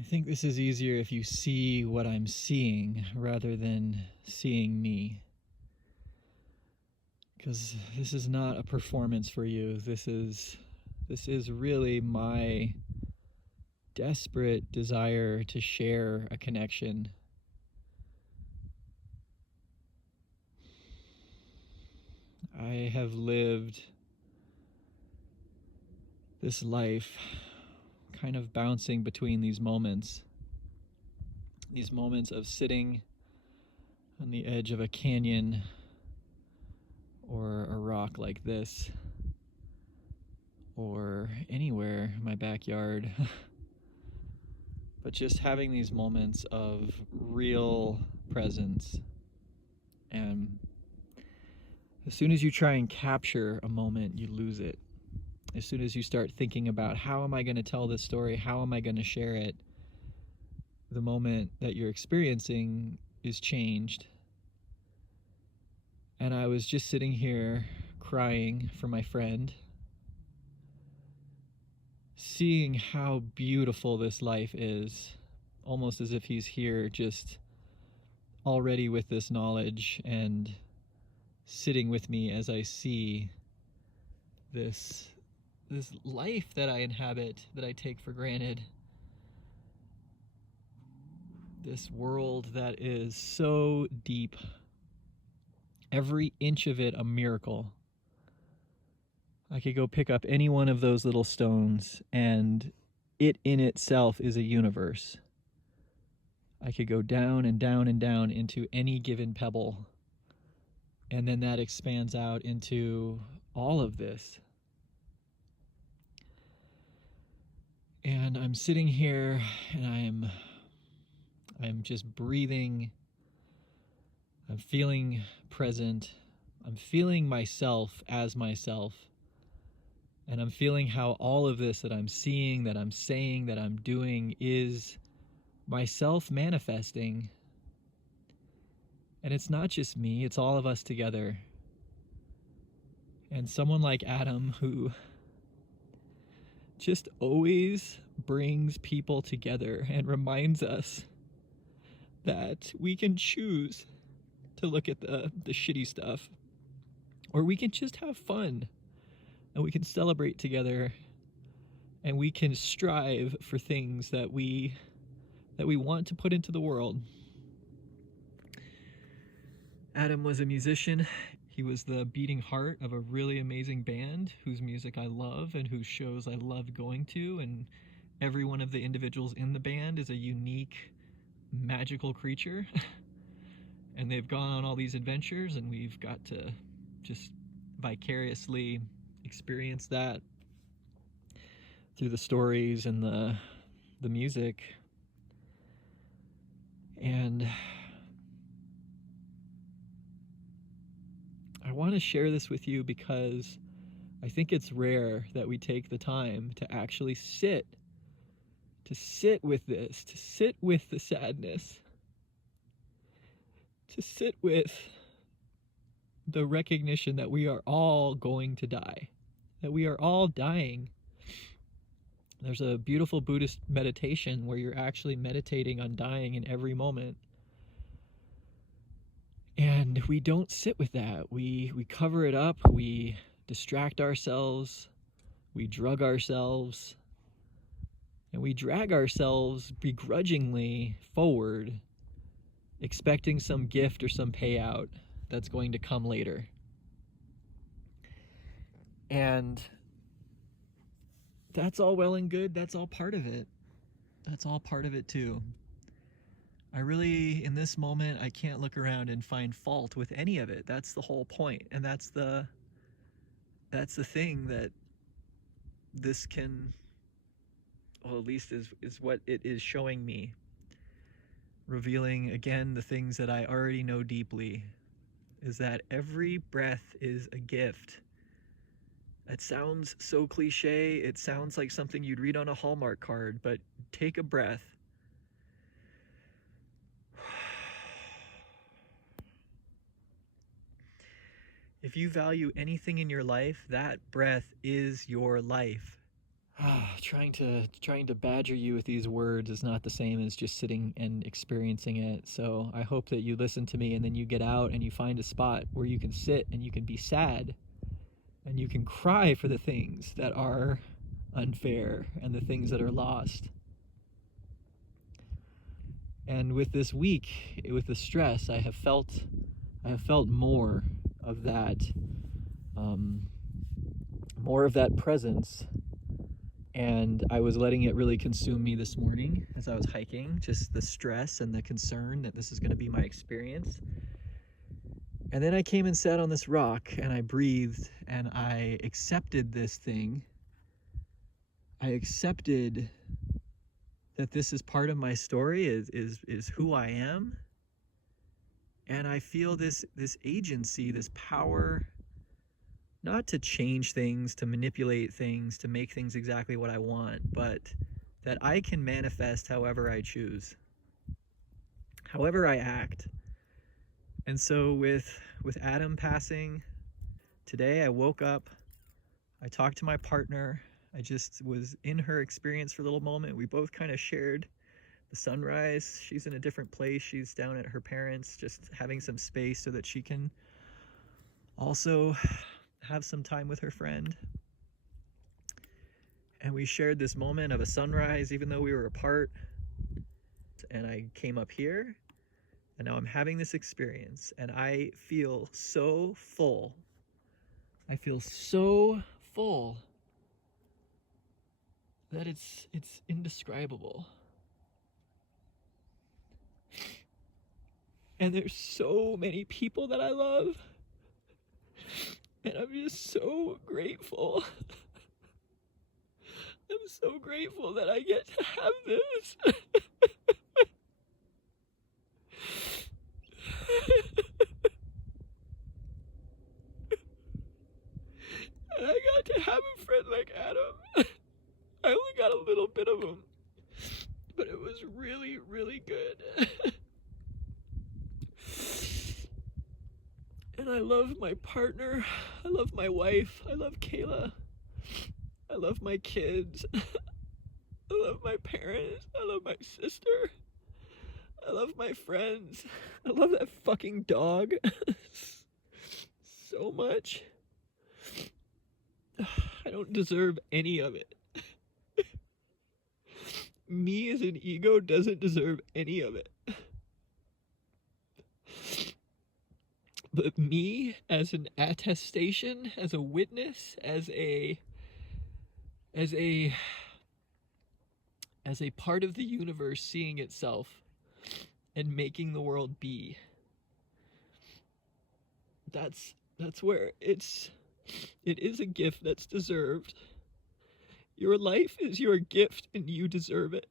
I think this is easier if you see what I'm seeing rather than seeing me. Because this is not a performance for you. This is really my desperate desire to share a connection. I have lived this life kind of bouncing between these moments of sitting on the edge of a canyon or a rock like this, or anywhere in my backyard. But just having these moments of real presence. And as soon as you try and capture a moment, you lose it. As soon as you start thinking about how am I going to tell this story, how am I going to share it, the moment that you're experiencing is changed. And I was just sitting here crying for my friend, seeing how beautiful this life is, almost as if he's here just already with this knowledge and sitting with me as I see this life that I inhabit, that I take for granted. This world that is so deep, every inch of it a miracle. I could go pick up any one of those little stones, and it in itself is a universe. I could go down and down and down into any given pebble, and then that expands out into all of this. And I'm sitting here, and I'm just breathing. I'm feeling present. I'm feeling myself as myself. And I'm feeling how all of this that I'm seeing, that I'm saying, that I'm doing is myself manifesting. And it's not just me, it's all of us together. And someone like Adam, who just always brings people together and reminds us that we can choose to look at the shitty stuff, or we can just have fun, and we can celebrate together, and we can strive for things that we want to put into the world. Adam was a musician. He was the beating heart of a really amazing band whose music I love and whose shows I loved going to, and every one of the individuals in the band is a unique, magical creature. And they've gone on all these adventures, and we've got to just vicariously experience that through the stories and the music. And I want to share this with you because I think it's rare that we take the time to actually sit with this, to sit with the sadness, to sit with the recognition that we are all going to die, that we are all dying. There's a beautiful Buddhist meditation where you're actually meditating on dying in every moment. And we don't sit with that. We cover it up, we distract ourselves, we drug ourselves, and we drag ourselves begrudgingly forward, expecting some gift or some payout that's going to come later. And that's all well and good. That's all part of it. That's all part of it too. I really, in this moment, I can't look around and find fault with any of it. That's the whole point. And that's the thing that this can, well, at least is what it is showing me. Revealing again the things that I already know deeply, is that every breath is a gift. It sounds so cliche, it sounds like something you'd read on a Hallmark card, but take a breath. If you value anything in your life, that breath is your life. trying to badger you with these words is not the same as just sitting and experiencing it. So I hope that you listen to me and then you get out and you find a spot where you can sit and you can be sad and you can cry for the things that are unfair and the things that are lost. And with this week, with the stress, I have felt more of that, presence. And I was letting it really consume me this morning as I was hiking, just the stress and the concern that this is going to be my experience. And then I came and sat on this rock and I breathed and I accepted this thing. I accepted that this is part of my story, is who I am. And I feel this agency, this power, not to change things, to manipulate things, to make things exactly what I want, but that I can manifest however I choose, however I act. And so with Adam passing today, I woke up, I talked to my partner, I just was in her experience for a little moment. We both kind of shared the sunrise. She's in a different place. She's down at her parents', just having some space so that she can also have some time with her friend. And we shared this moment of a sunrise, even though we were apart. And I came up here, and now I'm having this experience, and I feel so full. I feel so full that it's indescribable. And there's so many people that I love. And I'm just so grateful. I'm so grateful that I get to have this. And I got to have a friend like Adam. I only got a little bit of him, but it was really, really good. And I love my partner, I love my wife, I love Kayla, I love my kids, I love my parents, I love my sister, I love my friends, I love that fucking dog so much. I don't deserve any of it. Me as an ego doesn't deserve any of it. But me as an attestation, as a witness, as a part of the universe seeing itself and making the world be. That's where it is a gift that's deserved. Your life is your gift and you deserve it.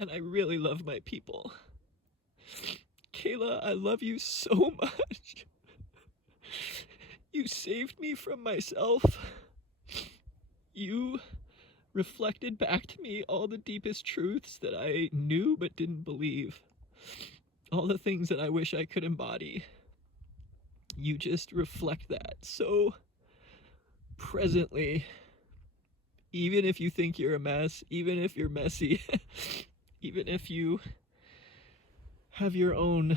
And I really love my people. Kayla, I love you so much. You saved me from myself. You reflected back to me all the deepest truths that I knew but didn't believe. All the things that I wish I could embody. You just reflect that so presently. Even if you think you're a mess, even if you're messy, even if you have your own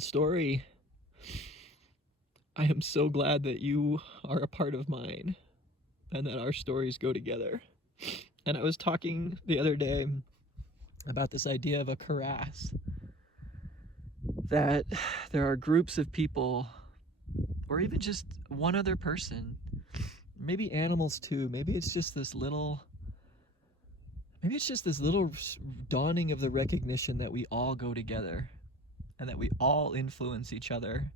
story, I am so glad that you are a part of mine and that our stories go together. And I was talking the other day about this idea of a karass, that there are groups of people, or even just one other person, maybe animals too, maybe it's just this little dawning of the recognition that we all go together and that we all influence each other.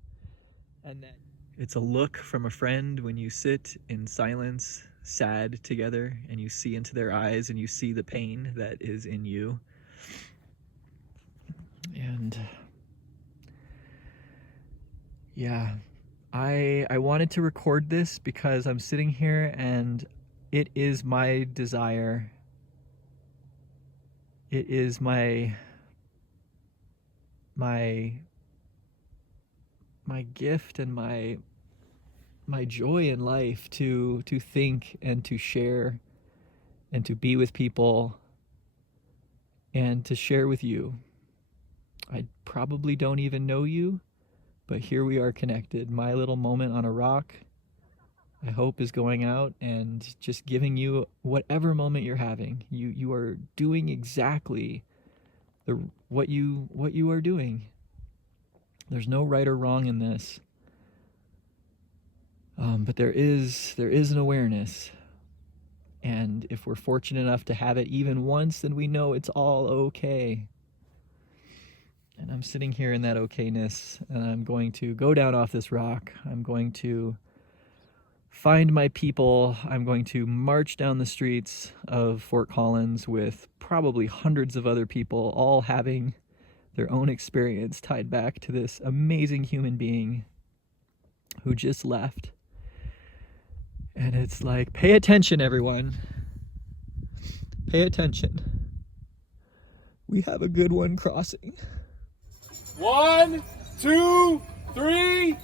And that it's a look from a friend when you sit in silence, sad together, and you see into their eyes and you see the pain that is in you. And yeah, I wanted to record this because I'm sitting here and it is my desire. It is my my gift and my joy in life to think and to share and to be with people and to share with you. I probably don't even know you, but here we are connected. My little moment on a rock, I hope, is going out and just giving you whatever moment you're having. You are doing exactly what you are doing. There's no right or wrong in this. But there is an awareness. And if we're fortunate enough to have it even once, then we know it's all okay. And I'm sitting here in that okayness, and I'm going to go down off this rock. I'm going to find my people. I'm going to march down the streets of Fort Collins with probably hundreds of other people, all having their own experience tied back to this amazing human being who just left. And it's like, pay attention, everyone. Pay attention. We have a good one crossing. 1, 2, 3.